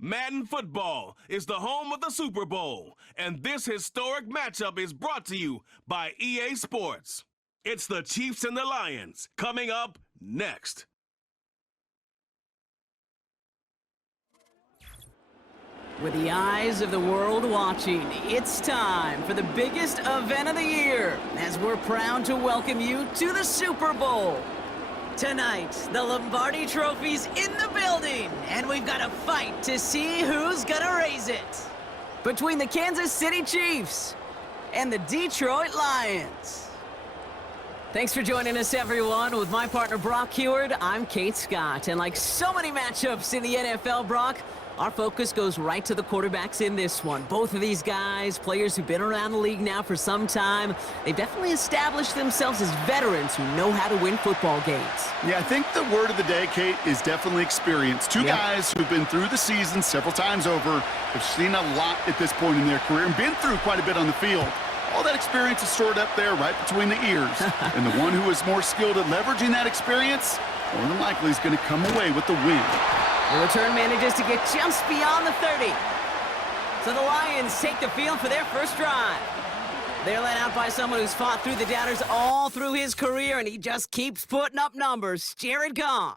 Madden football is the home of the Super Bowl, and this historic matchup is brought to you by EA Sports. It's the Chiefs and the Lions, coming up next. With the eyes of the world watching, it's time for the biggest event of the year, as we're proud to welcome you to the Super Bowl. Tonight, the Lombardi Trophy's in the building, and we've got a fight to see who's gonna raise it. Between the Kansas City Chiefs and the Detroit Lions. Thanks for joining us, everyone. With my partner, Brock Heward, I'm Kate Scott. And like so many matchups in the NFL, Brock, our focus goes right to the quarterbacks in this one. Both of these guys, players who've been around the league now for some time, they've definitely established themselves as veterans who know how to win football games. Yeah, I think the word of the day, Kate, is definitely experience. Two guys who've been through the season several times over, have seen a lot at this point in their career, and been through quite a bit on the field. All that experience is stored up there right between the ears. And the one who is more skilled at leveraging that experience, more than likely is going to come away with the win. The return manages to get just beyond the 30. So the Lions take the field for their first drive. They're led out by someone who's fought through the doubters all through his career, and he just keeps putting up numbers. Jared Goff.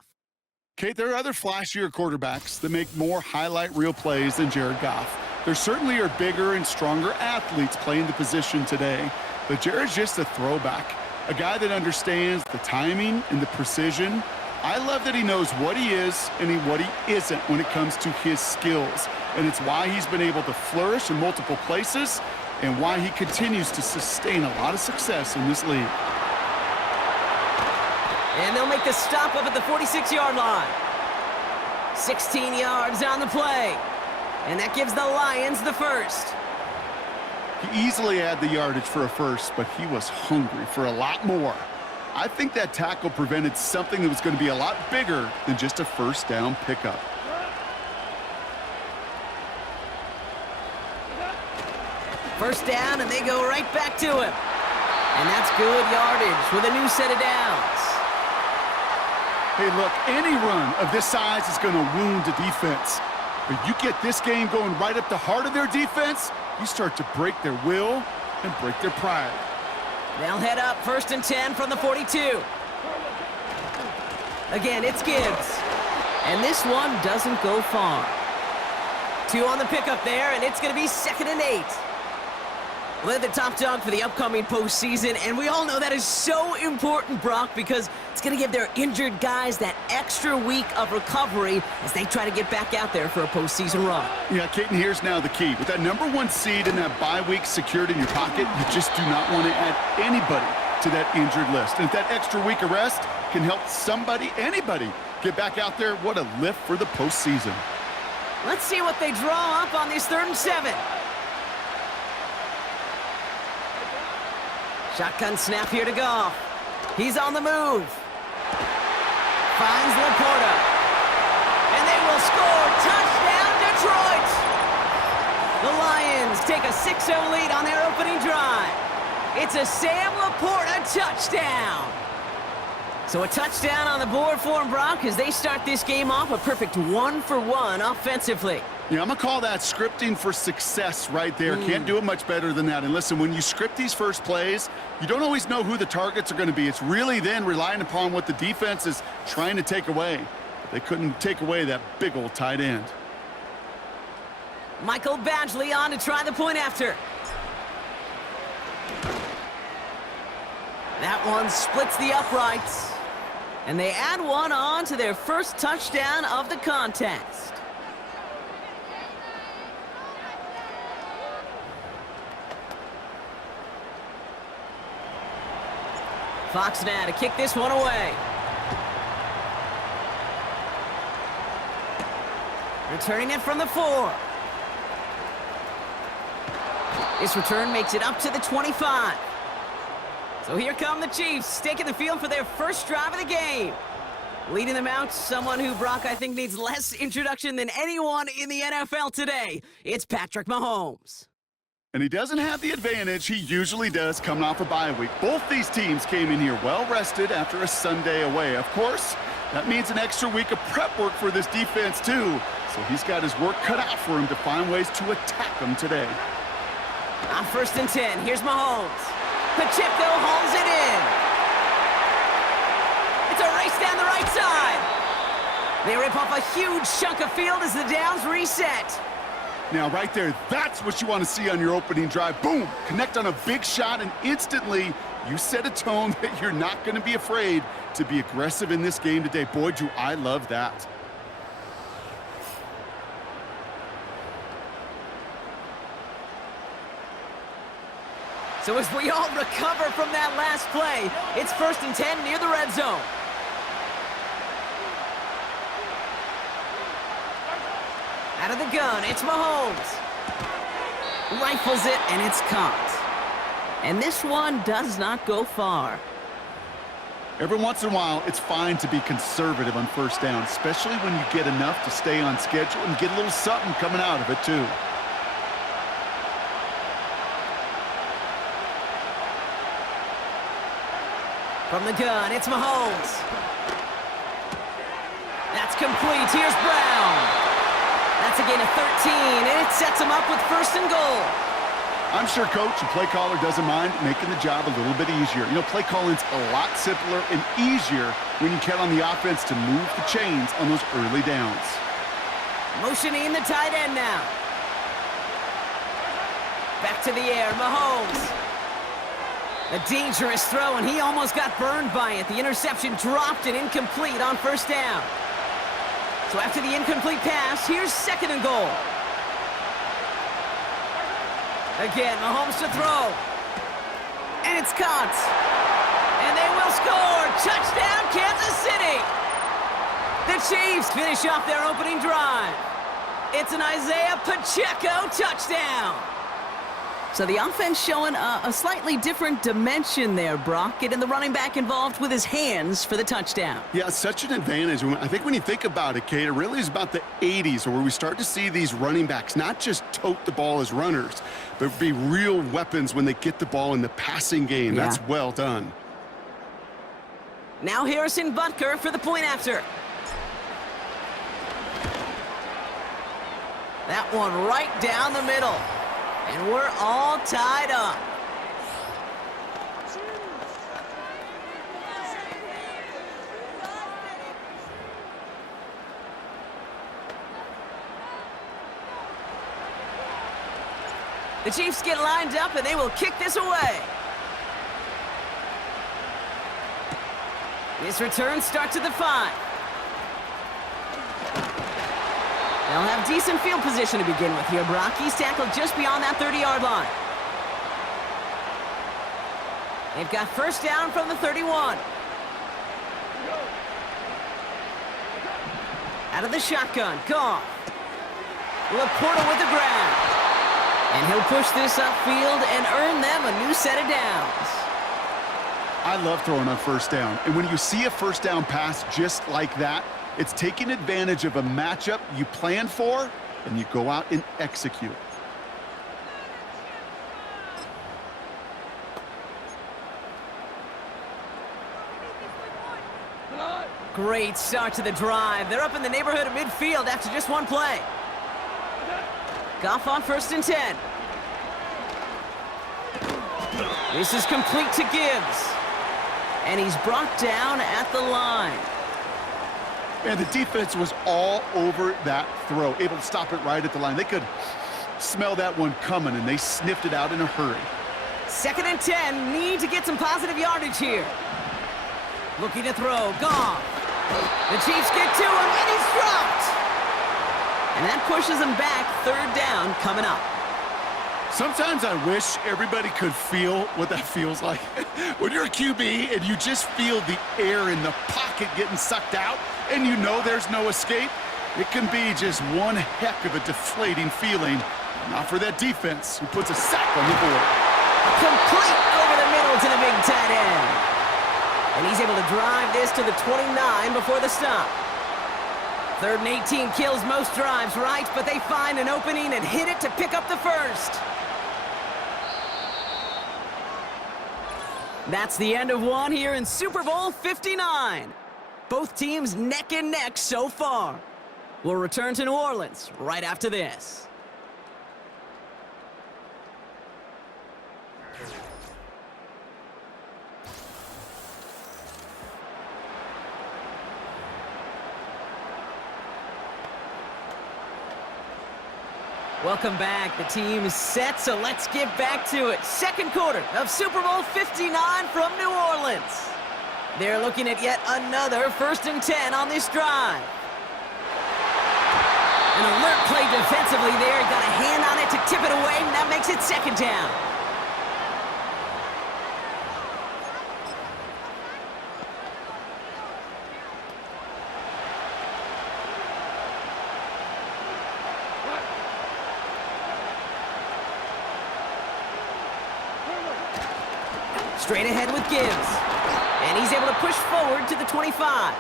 Kate, there are other flashier quarterbacks that make more highlight reel plays than Jared Goff. There certainly are bigger and stronger athletes playing the position today, but Jared's just a throwback, a guy that understands the timing and the precision. I love that he knows what he is and what he isn't when it comes to his skills. And it's why he's been able to flourish in multiple places and why he continues to sustain a lot of success in this league. And they'll make the stop up at the 46-yard line. 16 yards on the play. And that gives the Lions the first. He easily had the yardage for a first, but he was hungry for a lot more. I think that tackle prevented something that was going to be a lot bigger than just a first down pickup. First down, and they go right back to him. And that's good yardage with a new set of downs. Hey, look, any run of this size is going to wound the defense. But you get this game going right up the heart of their defense, you start to break their will and break their pride. They'll head up 1st and 10 from the 42. Again, it's Gibbs. And this one doesn't go far. 2 on the pickup there, and it's going to be 2nd and 8. They're the top dog for the upcoming postseason, and we all know that is so important, Brock, because it's going to give their injured guys that extra week of recovery as they try to get back out there for a postseason run. Yeah, Kate, and here's now the key. With that #1 seed and that bye week secured in your pocket, you just do not want to add anybody to that injured list. And if that extra week of rest can help somebody, anybody, get back out there, what a lift for the postseason. Let's see what they draw up on this 3rd and 7. Shotgun snap here to Goff. He's on the move. Finds Laporta. And they will score. Touchdown, Detroit! The Lions take a 6-0 lead on their opening drive. It's a Sam Laporta touchdown. So a touchdown on the board for him, Brock, as they start this game off a perfect 1-for-1 offensively. Yeah, I'm going to call that scripting for success right there. Can't do it much better than that. And listen, when you script these first plays, you don't always know who the targets are going to be. It's really then relying upon what the defense is trying to take away. They couldn't take away that big old tight end. Michael Badgley on to try the point after. That one splits the uprights. And they add one on to their first touchdown of the contest. Fox now to kick this one away. Returning it from the 4. This return makes it up to the 25. So here come the Chiefs, taking the field for their first drive of the game. Leading them out, someone who, Brock, I think needs less introduction than anyone in the NFL today. It's Patrick Mahomes. And he doesn't have the advantage he usually does coming off a bye week. Both these teams came in here well rested after a Sunday away. Of course, That means an extra week of prep work for this defense, too. So he's got his work cut out for him to find ways to attack them today. On 1st and 10, here's Mahomes. Pacheco hauls it in. It's a race down the right side. They rip off a huge chunk of field as the downs reset. Now, right there, that's what you want to see on your opening drive. Boom! Connect on a big shot, and instantly, you set a tone that you're not going to be afraid to be aggressive in this game today. Boy, do I love that. So as we all recover from that last play, it's 1st and 10 near the red zone. Out of the gun, it's Mahomes. Rifles it, and it's caught. And this one does not go far. Every once in a while, it's fine to be conservative on 1st down, especially when you get enough to stay on schedule and get a little something coming out of it, too. From the gun, it's Mahomes. That's complete. Here's Brown. That's a gain of 13, and it sets him up with 1st and goal. I'm sure coach and play caller doesn't mind making the job a little bit easier. You know, play calling's a lot simpler and easier when you count on the offense to move the chains on those early downs. Motioning the tight end now. Back to the air, Mahomes. A dangerous throw, and he almost got burned by it. The interception dropped and incomplete on 1st down. So after the incomplete pass, here's 2nd and goal. Again, Mahomes to throw. And it's caught. And they will score. Touchdown, Kansas City. The Chiefs finish off their opening drive. It's an Isaiah Pacheco touchdown. So the offense showing a slightly different dimension there, Brock. Getting the running back involved with his hands for the touchdown. Yeah, such an advantage. I think when you think about it, Kate, it really is about the 80s where we start to see these running backs not just tote the ball as runners, but be real weapons when they get the ball in the passing game. Yeah. That's well done. Now Harrison Butker for the point after. That one right down the middle. And we're all tied up. The Chiefs get lined up, and they will kick this away. This return starts at the 5. They'll have decent field position to begin with here, Brock. He's tackled just beyond that 30-yard line. They've got 1st down from the 31. Out of the shotgun, Goff. Laporta with the grab. And he'll push this upfield and earn them a new set of downs. I love throwing on 1st down. And when you see a 1st down pass just like that, it's taking advantage of a matchup you plan for, and you go out and execute. Great start to the drive. They're up in the neighborhood of midfield after just one play. Goff on 1st and 10. This is complete to Gibbs. And he's brought down at the line. And the defense was all over that throw, able to stop it right at the line. They could smell that one coming, and they sniffed it out in a hurry. 2nd and 10, need to get some positive yardage here. Looking to throw, Goff. The Chiefs get to him, and he's dropped. And that pushes him back, 3rd down coming up. Sometimes I wish everybody could feel what that feels like. When you're a QB and you just feel the air in the pocket getting sucked out and you know there's no escape, it can be just one heck of a deflating feeling. Not for that defense who puts a sack on the board. Complete over the middle to the big tight end. And he's able to drive this to the 29 before the stop. 3rd and 18 kills most drives, right? But they find an opening and hit it to pick up the 1st. That's the end of one here in Super Bowl 59. Both teams neck and neck so far. We'll return to New Orleans right after this. Welcome back. The team is set, so let's get back to it. Second quarter of Super Bowl 59 from New Orleans. They're looking at yet another 1st and 10 on this drive. An alert play defensively there. Got a hand on it to tip it away, and that makes it 2nd down. Straight ahead with Gibbs. And he's able to push forward to the 25.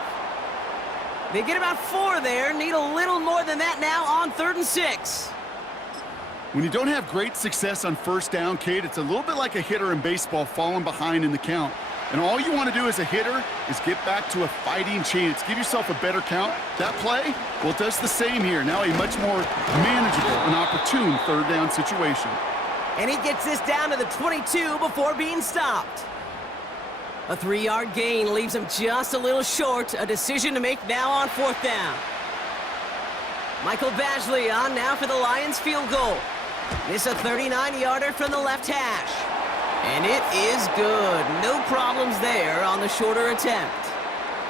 They get about 4 there. Need a little more than that now on 3rd and 6. When you don't have great success on 1st down, Kate, it's a little bit like a hitter in baseball falling behind in the count. And all you want to do as a hitter is get back to a fighting chance. Give yourself a better count. That play, well, it does the same here. Now a much more manageable and opportune 3rd down situation. And he gets this down to the 22 before being stopped. A 3-yard gain leaves him just a little short. A decision to make now on 4th down. Michael Badgley on now for the Lions field goal. This a 39-yarder from the left hash. And it is good. No problems there on the shorter attempt.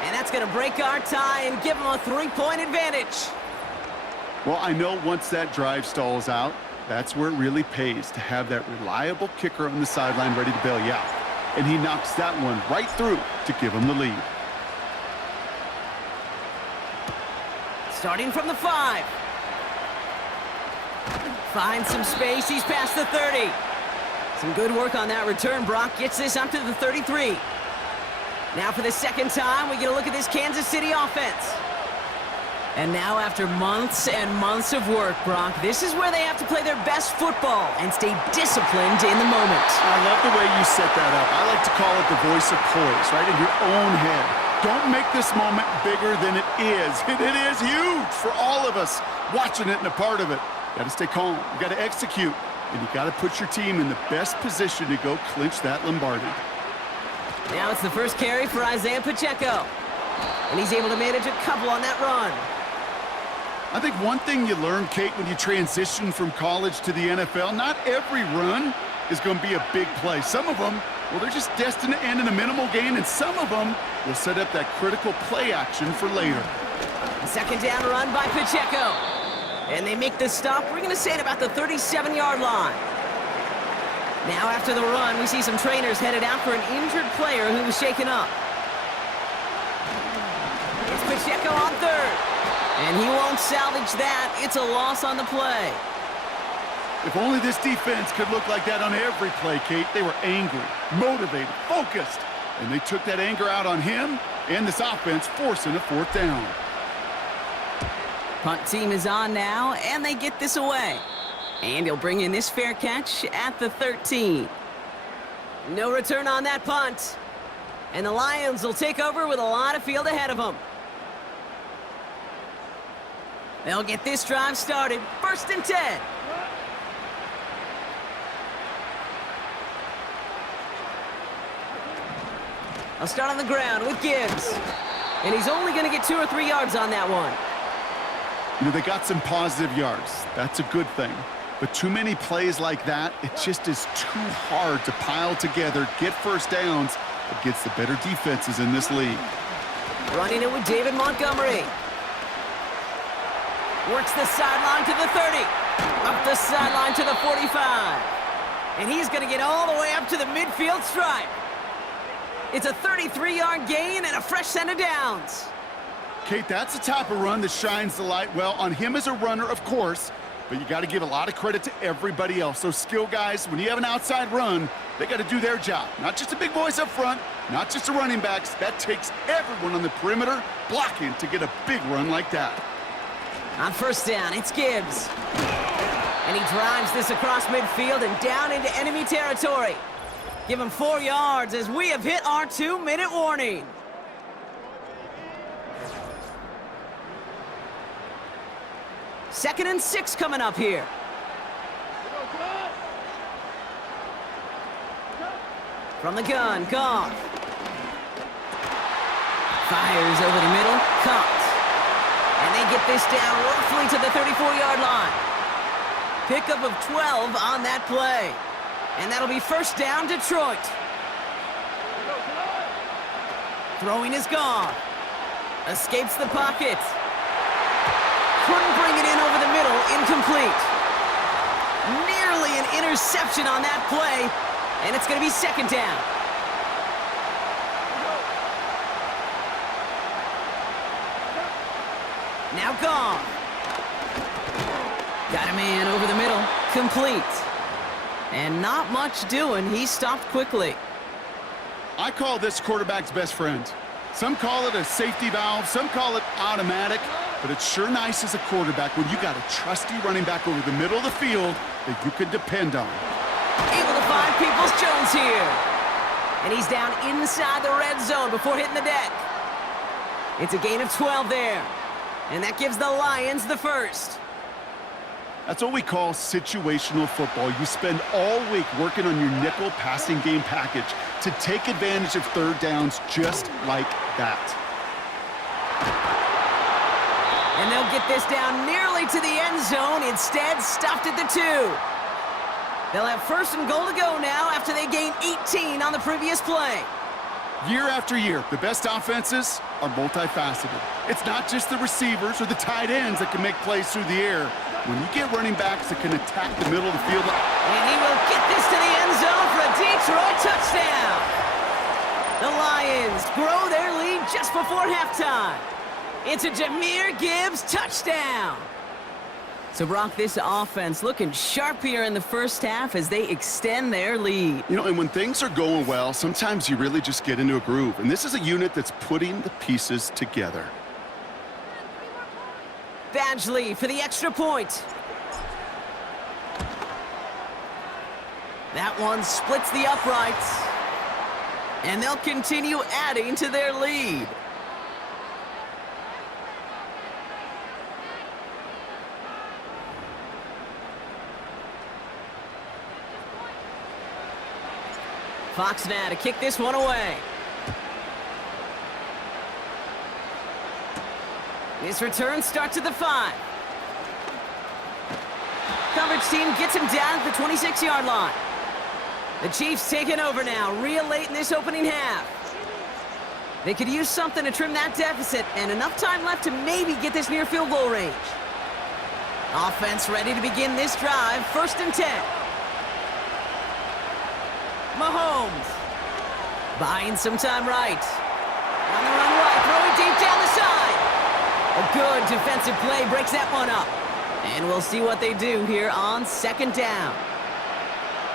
And that's going to break our tie and give him a 3-point advantage. Well, I know once that drive stalls out, that's where it really pays to have that reliable kicker on the sideline ready to bail you out. And he knocks that one right through to give him the lead. Starting from the 5. Finds some space. He's past the 30. Some good work on that return. Brock gets this up to the 33. Now for the 2nd time, we get a look at this Kansas City offense. And now after months and months of work, Brock, this is where they have to play their best football and stay disciplined in the moment. I love the way you set that up. I like to call it the voice of poise, right in your own head. Don't make this moment bigger than it is. It is huge for all of us watching it and a part of it. You got to stay calm. You got to execute. And you got to put your team in the best position to go clinch that Lombardi. Now it's the first carry for Isaiah Pacheco. And he's able to manage a couple on that run. I think one thing you learn, Kate, when you transition from college to the NFL, not every run is going to be a big play. Some of them, well, they're just destined to end in a minimal gain, and some of them will set up that critical play action for later. 2nd down run by Pacheco. And they make the stop. We're going to say at about the 37-yard line. Now after the run, we see some trainers headed out for an injured player who was shaken up. It's Pacheco on 3rd. And he won't salvage that. It's a loss on the play. If only this defense could look like that on every play, Kate. They were angry, motivated, focused. And they took that anger out on him and this offense, forcing a 4th down. Punt team is on now, and they get this away. And he'll bring in this fair catch at the 13. No return on that punt. And the Lions will take over with a lot of field ahead of them. They'll get this drive started. 1st and 10. I'll start on the ground with Gibbs. And he's only going to get 2 or 3 yards on that one. You know, they got some positive yards. That's a good thing. But too many plays like that, it just is too hard to pile together, get 1st downs against the better defenses in this league. Running it with David Montgomery. Works the sideline to the 30. Up the sideline to the 45. And he's going to get all the way up to the midfield stripe. It's a 33-yard gain and a fresh set of downs. Kate, that's the type of run that shines the light well on him as a runner, of course, but you got to give a lot of credit to everybody else. Those skill guys, when you have an outside run, they got to do their job. Not just the big boys up front, not just the running backs. That takes everyone on the perimeter blocking to get a big run like that. On 1st down, it's Gibbs. And he drives this across midfield and down into enemy territory. Give him 4 yards as we have hit our 2-minute warning. 2nd and 6 coming up here. From the gun, Goff. Fires over the middle, caught. And they get this down roughly to the 34-yard line. Pickup of 12 on that play. And that'll be first down, Detroit. Throwing is Goff. Escapes the pocket. Couldn't bring it in over the middle, incomplete. Nearly an interception on that play. And it's going to be 2nd down. Now Goff. Got a man over the middle. Complete. And not much doing. He stopped quickly. I call this quarterback's best friend. Some call it a safety valve, some call it automatic, but it's sure nice as a quarterback when you got a trusty running back over the middle of the field that you can depend on. Able to find Peoples-Jones here. And he's down inside the red zone before hitting the deck. It's a gain of 12 there. And that gives the Lions the first. That's what we call situational football. You spend all week working on your nickel passing game package to take advantage of third downs just like that. And they'll get this down nearly to the end zone. Instead, stopped at the 2. They'll have 1st and goal to go now after they gained 18 on the previous play. Year after year, the best offenses are multifaceted. It's not just the receivers or the tight ends that can make plays through the air. When you get running backs that can attack the middle of the field. And he will get this to the end zone for a Detroit touchdown. The Lions grow their lead just before halftime. It's a Jahmyr Gibbs touchdown. So, Brock, this offense looking sharp here in the first half as they extend their lead. You know, and when things are going well, sometimes you really just get into a groove. And this is a unit that's putting the pieces together. Badgley for the extra point. That one splits the uprights. And they'll continue adding to their lead. Fox now to kick this one away. This return starts at the 5. Coverage team gets him down at the 26-yard line. The Chiefs taking over now, real late in this opening half. They could use something to trim that deficit, and enough time left to maybe get this near field goal range. Offense ready to begin this drive, 1st and 10. Mahomes. Buying some time right. On the run right, throwing deep down the side. A good defensive play breaks that one up. And we'll see what they do here on 2nd down.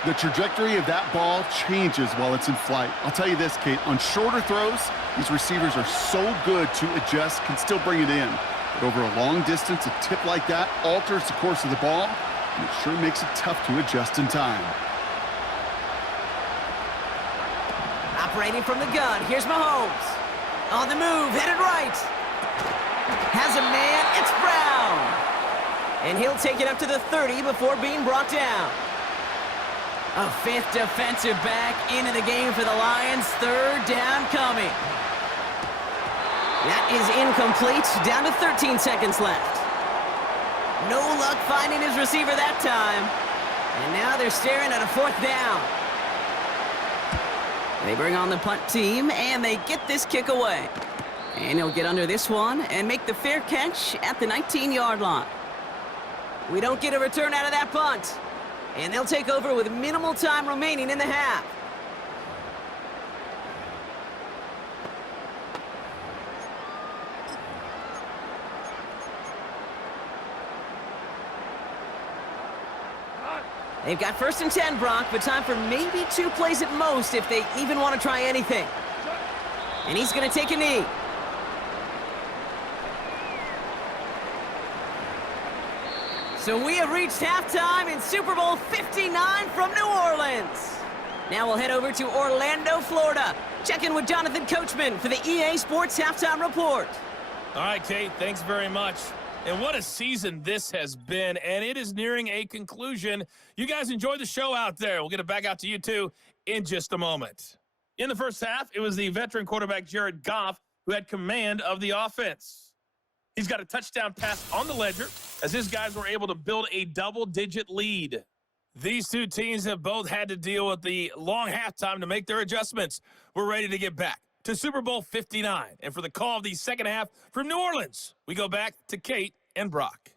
The trajectory of that ball changes while it's in flight. I'll tell you this, Kate, on shorter throws, these receivers are so good to adjust, can still bring it in. But over a long distance, a tip like that alters the course of the ball, and it sure makes it tough to adjust in time. Operating from the gun, here's Mahomes. On the move, headed right. Has a man, it's Brown. And he'll take it up to the 30 before being brought down. A 5th defensive back into the game for the Lions. 3rd down coming. That is incomplete. Down to 13 seconds left. No luck finding his receiver that time. And now they're staring at a 4th down. They bring on the punt team, and they get this kick away. And he'll get under this one and make the fair catch at the 19-yard line. We don't get a return out of that punt. And they'll take over with minimal time remaining in the half. They've got 1st and 10, Brock, but time for maybe 2 plays at most if they even want to try anything. And he's going to take a knee. So we have reached halftime in Super Bowl 59 from New Orleans. Now we'll head over to Orlando, Florida. Check in with Jonathan Coachman for the EA Sports Halftime Report. All right, Kate, thanks very much. And what a season this has been, and it is nearing a conclusion. You guys enjoy the show out there. We'll get it back out to you, too, in just a moment. In the first half, it was the veteran quarterback Jared Goff who had command of the offense. He's got a touchdown pass on the ledger as his guys were able to build a double-digit lead. These two teams have both had to deal with the long halftime to make their adjustments. We're ready to get back to Super Bowl 59. And for the call of the second half from New Orleans, we go back to Kate and Brock.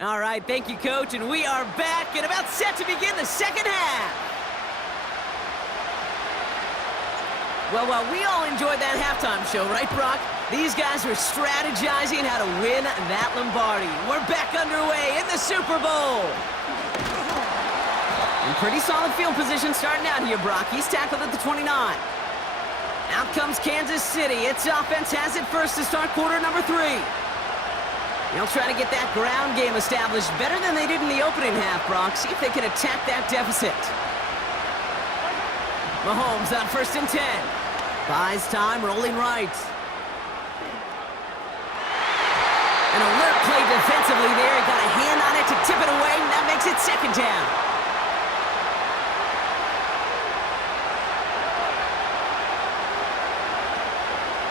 All right, thank you, Coach, and we are back and about set to begin the second half. Well, while we all enjoyed that halftime show, right, Brock? These guys are strategizing how to win that Lombardi. We're back underway in the Super Bowl. And pretty solid field position starting out here, Brock. He's tackled at the 29. Out comes Kansas City. Its offense has it first to start quarter number 3. They'll try to get that ground game established better than they did in the opening half, Brock. See if they can attack that deficit. Mahomes on 1st and 10. Buys time, rolling right. An alert play defensively there. He got a hand on it to tip it away, and that makes it 2nd down.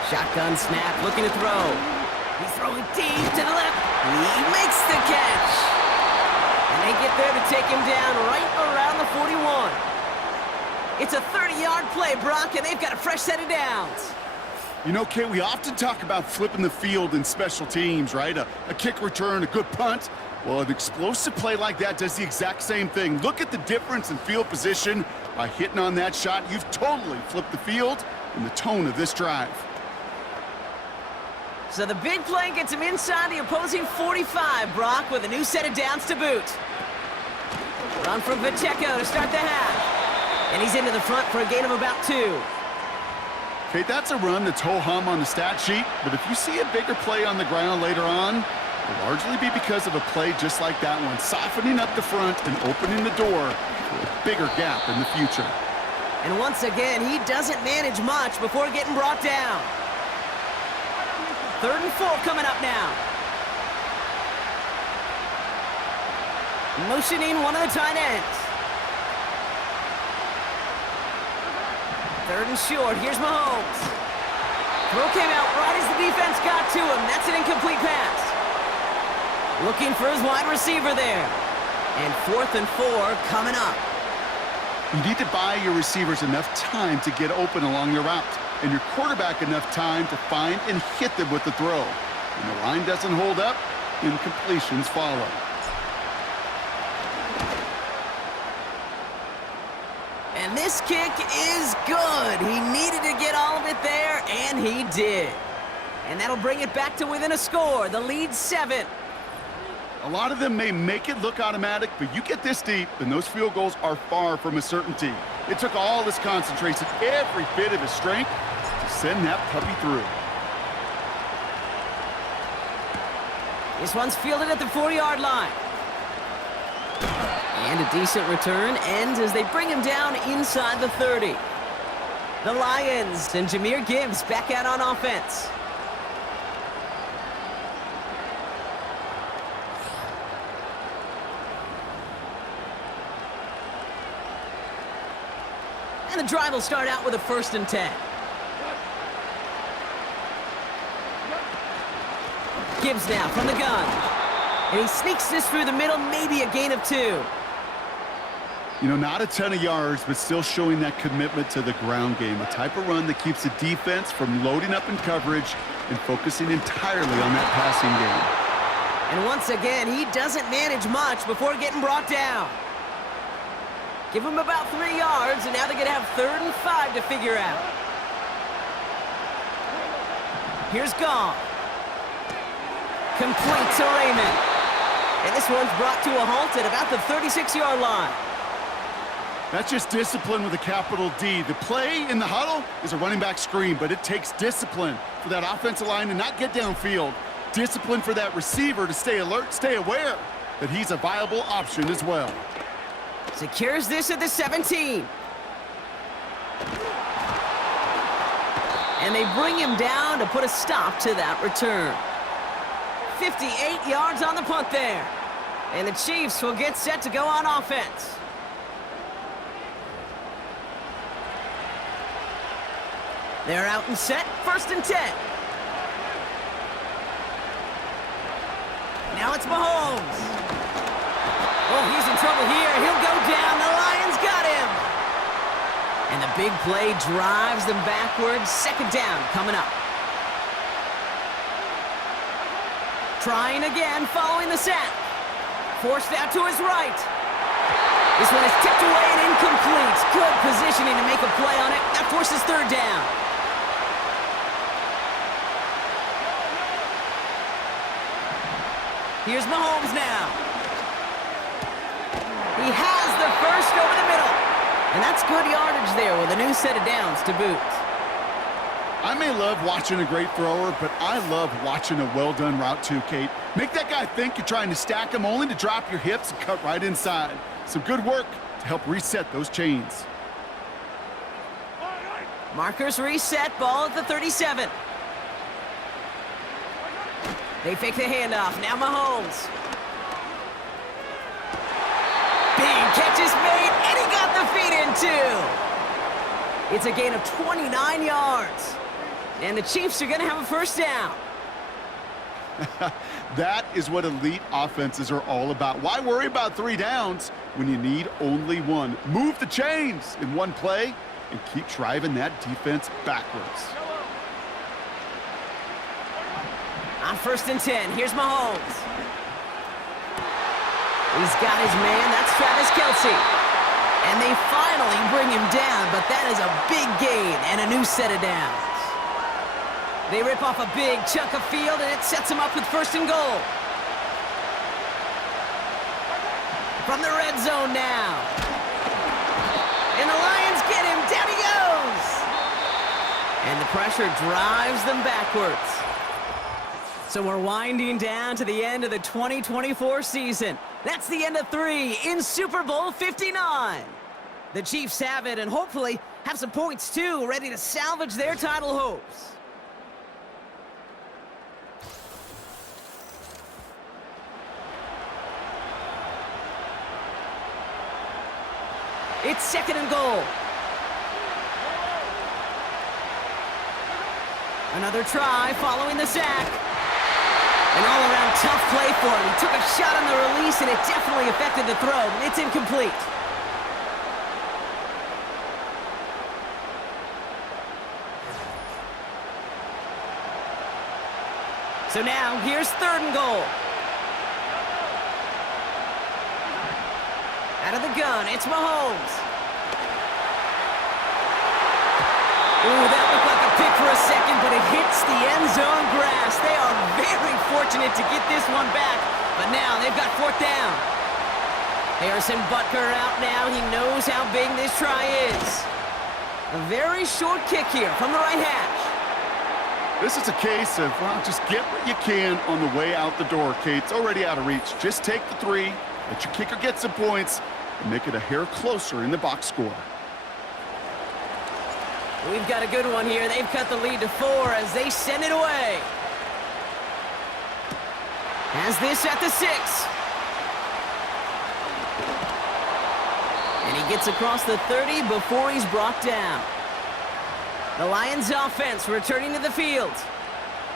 Shotgun snap, looking to throw. He's throwing deep to the left. He makes the catch. And they get there to take him down right around the 41. It's a 30-yard play, Brock, and they've got a fresh set of downs. You know, Kate, we often talk about flipping the field in special teams, right? A kick return, a good punt. Well, an explosive play like that does the exact same thing. Look at the difference in field position. By hitting on that shot, you've totally flipped the field and the tone of this drive. So the big play gets him inside the opposing 45, Brock, with a new set of downs to boot. Run from Pacheco to start the half. And he's into the front for a gain of about 2. Okay, that's a run that's ho-hum on the stat sheet, but if you see a bigger play on the ground later on, it'll largely be because of a play just like that one, softening up the front and opening the door to a bigger gap in the future. And once again, he doesn't manage much before getting brought down. 3rd and 4 coming up now. Motioning one of the tight ends. 3rd and short. Here's Mahomes. Throw came out right as the defense got to him. That's an incomplete pass. Looking for his wide receiver there. And 4th and 4 coming up. You need to buy your receivers enough time to get open along their route, and your quarterback enough time to find and hit them with the throw. When the line doesn't hold up, incompletions follow. And this kick is good. He needed to get all of it there, and he did. And that'll bring it back to within a score. The lead 7. A lot of them may make it look automatic, but you get this deep, and those field goals are far from a certainty. It took all his concentration, every bit of his strength, to send that puppy through. This one's fielded at the 4-yard line. And a decent return ends as they bring him down inside the 30. The Lions and Jahmyr Gibbs back out on offense. And the drive will start out with a 1st and 10. Gibbs now from the gun. And he sneaks this through the middle, maybe a gain of 2. You know, not a ton of yards, but still showing that commitment to the ground game. A type of run that keeps the defense from loading up in coverage and focusing entirely on that passing game. And once again, he doesn't manage much before getting brought down. Give him about 3 yards, and now they're going to have 3rd and 5 to figure out. Here's Goff. Complete to Raymond. And this one's brought to a halt at about the 36-yard line. That's just discipline with a capital D. The play in the huddle is a running back screen, but it takes discipline for that offensive line to not get downfield. Discipline for that receiver to stay alert, stay aware that he's a viable option as well. Secures this at the 17. And they bring him down to put a stop to that return. 58 yards on the punt there. And the Chiefs will get set to go on offense. They're out and set, 1st and 10. Now it's Mahomes. Oh, he's in trouble here. He'll go down. The Lions got him. And the big play drives them backwards. 2nd down coming up. Trying again following the sack. Forced out to his right. This one is tipped away and incomplete. Good positioning to make a play on it. That forces 3rd down. Here's Mahomes now. He has the first over the middle. And that's good yardage there with a new set of downs to boot. I may love watching a great thrower, but I love watching a well-done route too, Kate. Make that guy think you're trying to stack him only to drop your hips and cut right inside. Some good work to help reset those chains. Markers reset, ball at the 37. They fake the handoff. Now Mahomes. Big catch is made, and he got the feet in too. It's a gain of 29 yards. And the Chiefs are going to have a 1st down. That is what elite offenses are all about. Why worry about 3 downs when you need only 1? Move the chains in one play and keep driving that defense backwards. On 1st and 10, here's Mahomes. He's got his man, that's Travis Kelce. And they finally bring him down, but that is a big gain and a new set of downs. They rip off a big chunk of field, and it sets them up with 1st and goal. From the red zone now. And the Lions get him, down he goes! And the pressure drives them backwards. So we're winding down to the end of the 2024 season. That's the end of 3 in Super Bowl 59. The Chiefs have it and hopefully have some points too, ready to salvage their title hopes. It's 2nd and goal. Another try following the sack. An all-around tough play for him. He took a shot on the release, and it definitely affected the throw. It's incomplete. So now, here's 3rd and goal. Out of the gun, it's Mahomes. Ooh, that looked like a pick for a second, but it hits the end zone grass. They are very fortunate to get this one back, but now they've got 4th down. Harrison Butker out now. He knows how big this try is. A very short kick here from the right hash. This is a case of, well, just get what you can on the way out the door, Kate. It's already out of reach. Just take the 3, let your kicker get some points, and make it a hair closer in the box score. We've got a good one here. They've cut the lead to 4 as they send it away. Has this at the 6. And he gets across the 30 before he's brought down. The Lions offense returning to the field.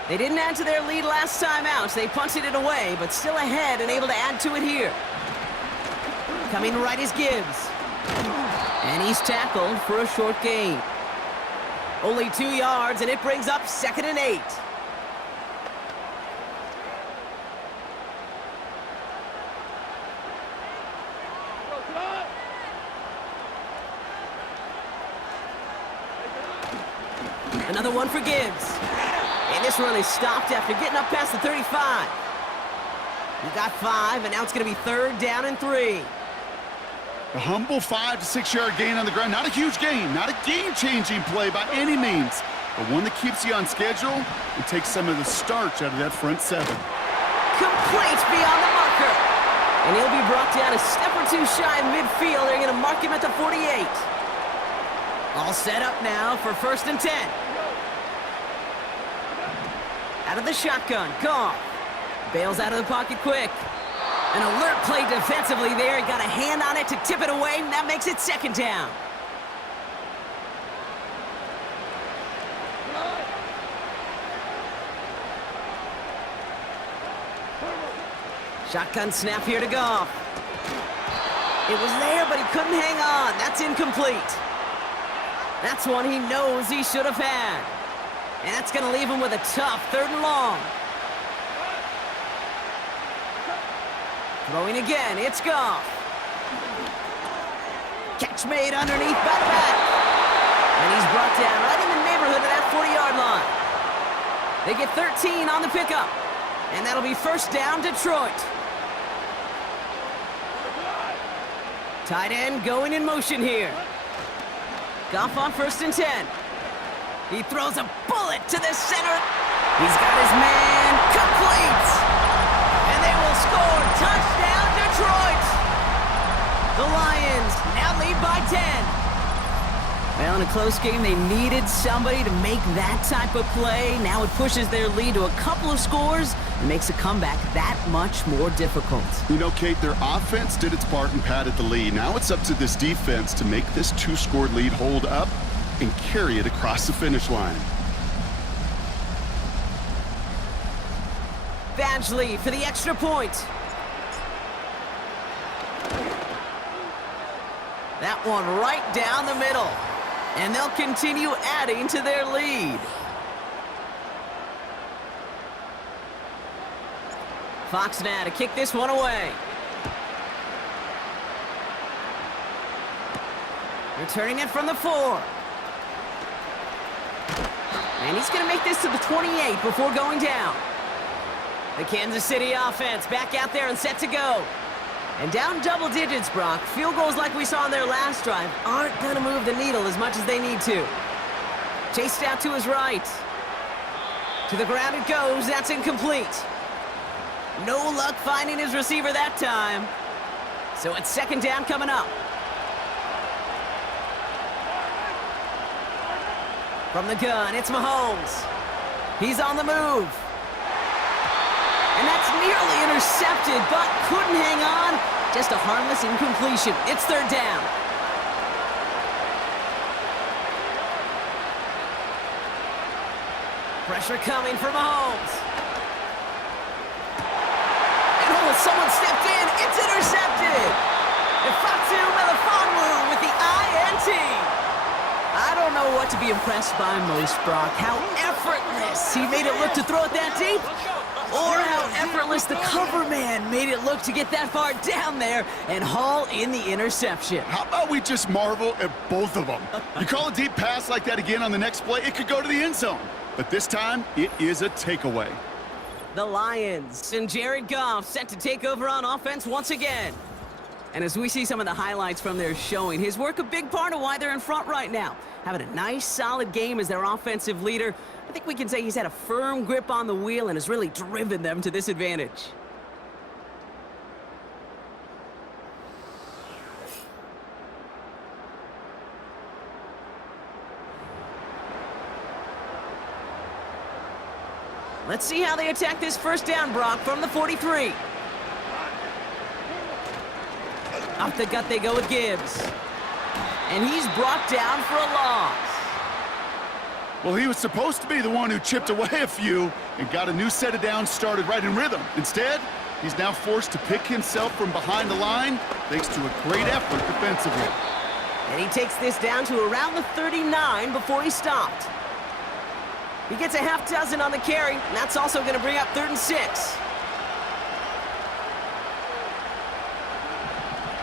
They didn't add to their lead last time out. They punted it away, but still ahead and able to add to it here. Coming right is Gibbs. And he's tackled for a short gain. Only 2 yards, and it brings up 2nd and 8. Another one for Gibbs. And this run is stopped after getting up past the 35. He got 5, and now it's going to be 3rd down and 3. A humble 5 to 6 yard gain on the ground. Not a huge gain, not a game-changing play by any means, but one that keeps you on schedule and takes some of the starch out of that front 7. Complete beyond the marker. And he'll be brought down a step or 2 shy of midfield. They're going to mark him at the 48. All set up now for 1st and 10. Out of the shotgun, Goff. Bails out of the pocket quick. An alert play defensively there. Got a hand on it to tip it away, and that makes it second down. Shotgun snap here to Goff. It was there, but he couldn't hang on. That's incomplete. That's one he knows he should have had. And that's going to leave him with a tough 3rd and long. Throwing again, it's Goff. Catch made underneath by the back. And he's brought down right in the neighborhood of that 40-yard line. They get 13 on the pickup. And that'll be first down, Detroit. Tight end going in motion here. Goff on 1st and 10. He throws a bullet to the center. He's got his man complete. And they will score. Touchdown, Detroit. The Lions now lead by 10. Well, in a close game, they needed somebody to make that type of play. Now it pushes their lead to a couple of scores and makes a comeback that much more difficult. You know, Kate, their offense did its part and padded the lead. Now it's up to this defense to make this 2-score lead hold up and carry it across the finish line. Badgley for the extra point. That one right down the middle. And they'll continue adding to their lead. Fox now to kick this one away. Returning it from the 4. And he's going to make this to the 28 before going down. The Kansas City offense back out there and set to go. And down double digits, Brock. Field goals like we saw on their last drive aren't going to move the needle as much as they need to. Chased out to his right. To the ground it goes. That's incomplete. No luck finding his receiver that time. So it's second down coming up. From the gun, it's Mahomes. He's on the move. And that's nearly intercepted, but couldn't hang on. Just a harmless incompletion. It's third down. Pressure coming for Mahomes. And oh, someone stepped in. It's intercepted. And Fatu Melifonwu with the INT. I don't know what to be impressed by most, Brock. How effortless he made it look to throw it that deep. Or how effortless the cover man made it look to get that far down there and haul in the interception. How about we just marvel at both of them? You call a deep pass like that again on the next play, it could go to the end zone. But this time, it is a takeaway. The Lions and Jared Goff set to take over on offense once again. And as we see some of the highlights from their showing, his work a big part of why they're in front right now. Having a nice, solid game as their offensive leader. I think we can say he's had a firm grip on the wheel and has really driven them to this advantage. Let's see how they attack this first down, Brock, from the 43. Off the gut they go with Gibbs. And he's brought down for a loss. Well, he was supposed to be the one who chipped away a few and got a new set of downs started right in rhythm. Instead, he's now forced to pick himself from behind the line thanks to a great effort defensively. And he takes this down to around the 39 before he stopped. He gets a half dozen on the carry, and that's also going to bring up 3rd and 6.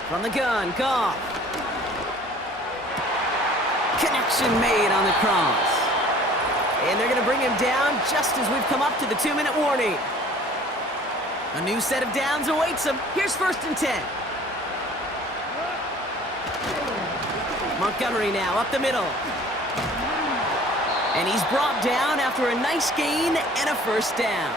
From the gun, Goff. Connection made on the cross. And they're going to bring him down just as we've come up to the 2-minute warning. A new set of downs awaits him. Here's 1st and 10. Montgomery now up the middle. And he's brought down after a nice gain and a first down.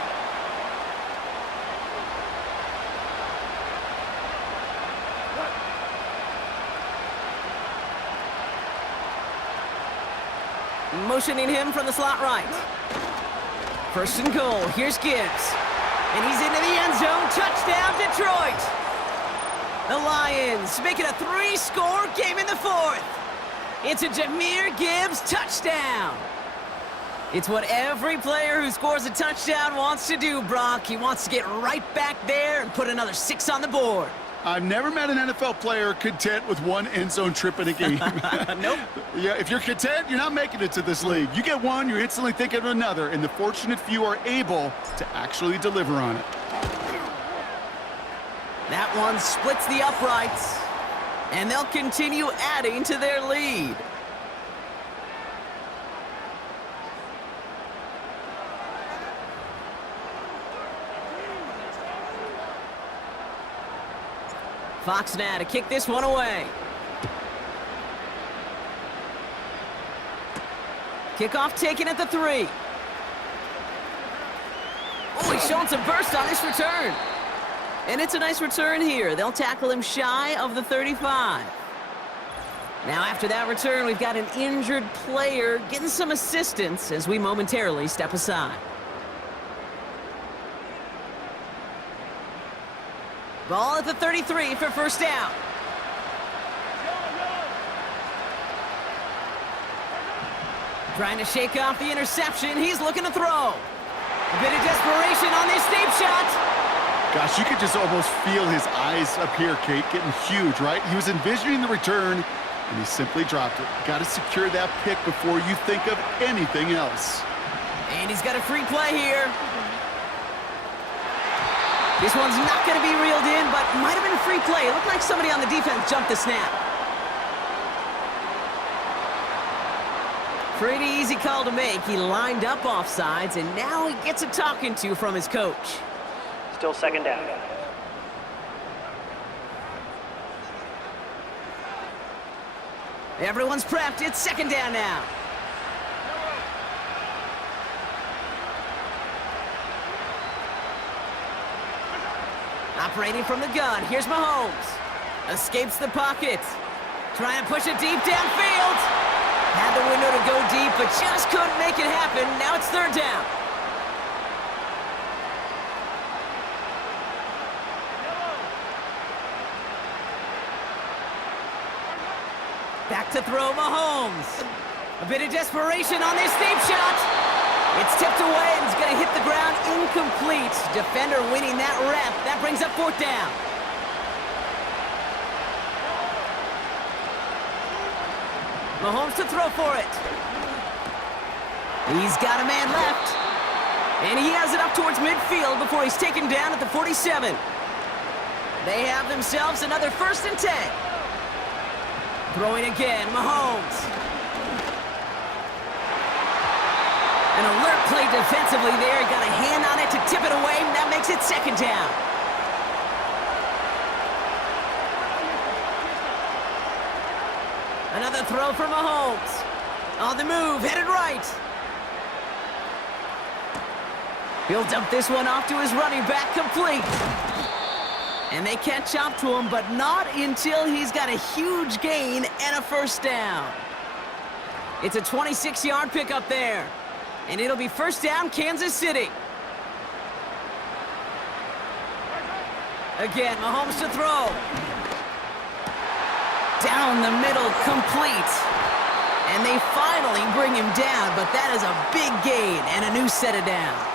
Motioning him from the slot right. 1st and goal. Here's Gibbs. And he's into the end zone. Touchdown, Detroit. The Lions make it a 3-score game in the fourth. It's a Jahmyr Gibbs touchdown. It's what every player who scores a touchdown wants to do, Brock. He wants to get right back there and put another 6 on the board. I've never met an NFL player content with one end zone trip in a game. Nope. Yeah, if you're content, you're not making it to this league. You get one, you're instantly thinking of another, and the fortunate few are able to actually deliver on it. That one splits the uprights, and they'll continue adding to their lead. Fox now to kick this one away. Kickoff taken at the 3. Oh, he's showing some burst on this return. And it's a nice return here. They'll tackle him shy of the 35. Now after that return, we've got an injured player getting some assistance as we momentarily step aside. Ball at the 33 for first down. Trying to shake off the interception. He's looking to throw. A bit of desperation on this deep shot. Gosh, you could just almost feel his eyes up here, Kate, getting huge, right? He was envisioning the return, and he simply dropped it. Got to secure that pick before you think of anything else. And he's got a free play here. This one's not going to be reeled in, but might have been a free play. It looked like somebody on the defense jumped the snap. Pretty easy call to make. He lined up offsides, and now he gets a talking to from his coach. Still second down. Everyone's prepped. It's second down now. Operating from the gun, here's Mahomes. Escapes the pocket. Trying to push it deep downfield. Had the window to go deep, but just couldn't make it happen. Now it's third down. Back to throw Mahomes. A bit of desperation on this deep shot. It's tipped away and it's going to hit the ground incomplete. Defender winning that rep. That brings up fourth down. Mahomes to throw for it. He's got a man left. And he has it up towards midfield before he's taken down at the 47. They have themselves another 1st and 10. Throwing again, Mahomes. An alert play defensively there. Got a hand on it to tip it away. That makes it second down. Another throw for Mahomes. On the move, headed right. He'll dump this one off to his running back, complete. And they catch up to him, but not until he's got a huge gain and a first down. It's a 26-yard pickup there. And it'll be first down, Kansas City. Again, Mahomes to throw. Down the middle, complete. And they finally bring him down, but that is a big gain and a new set of downs.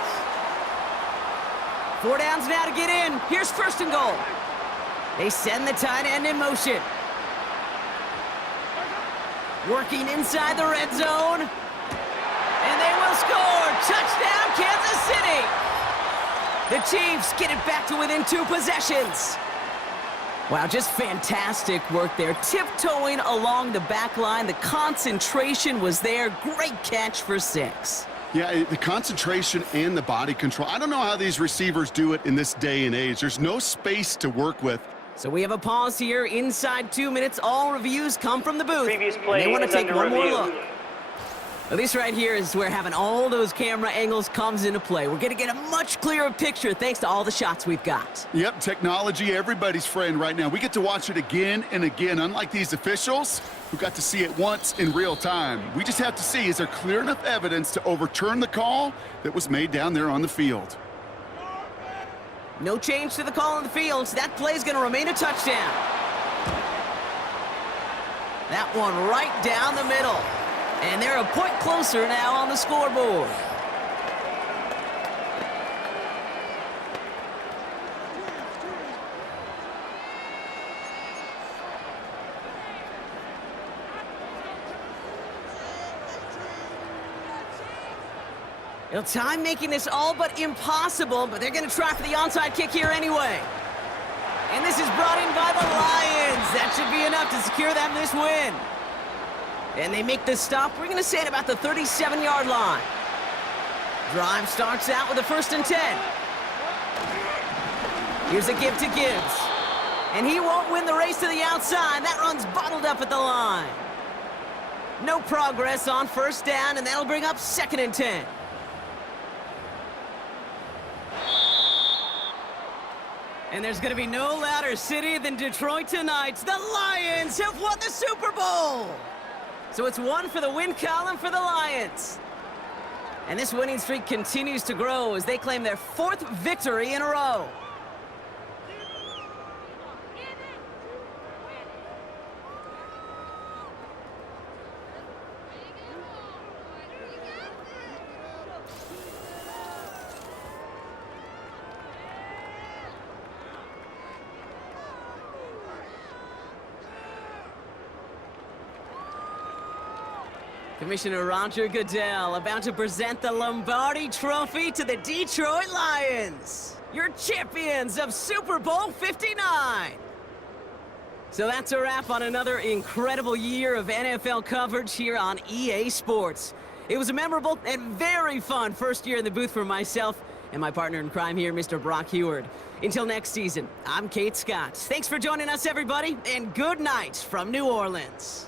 4 downs now to get in. Here's first and goal. They send the tight end in motion. Working inside the red zone. And they will score. Touchdown, Kansas City. The Chiefs get it back to within 2 possessions. Wow, just fantastic work there. Tiptoeing along the back line. The concentration was there. Great catch for 6. Yeah, the concentration and the body control. I don't know how these receivers do it in this day and age. There's no space to work with. So we have a pause here. Inside 2 minutes, all reviews come from the booth. Previous play and they want to is take under one more review. look. Well, this right here is where having all those camera angles comes into play. We're going to get a much clearer picture thanks to all the shots we've got. Yep, technology, everybody's friend right now. We get to watch it again and again, unlike these officials who got to see it once in real time. We just have to see, is there clear enough evidence to overturn the call that was made down there on the field? No change to the call on the field. That play's going to remain a touchdown. That one right down the middle. And they're a point closer now on the scoreboard. You know, time making this all but impossible, but they're going to try for the onside kick here anyway. And this is brought in by the Lions. That should be enough to secure them this win. And they make this stop, we're going to say, at about the 37-yard line. Drive starts out with a 1st and 10. Here's a give to Gibbs. And he won't win the race to the outside. That run's bottled up at the line. No progress on 1st down, and that'll bring up 2nd and 10. And there's going to be no louder city than Detroit tonight. The Lions have won the Super Bowl! So it's 1 for the win column for the Lions. And this winning streak continues to grow as they claim their 4th victory in a row. Commissioner Roger Goodell about to present the Lombardi Trophy to the Detroit Lions, your champions of Super Bowl 59. So that's a wrap on another incredible year of NFL coverage here on EA Sports. It was a memorable and very fun first year in the booth for myself and my partner in crime here, Mr. Brock Heward. Until next season, I'm Kate Scott. Thanks for joining us, everybody, and good night from New Orleans.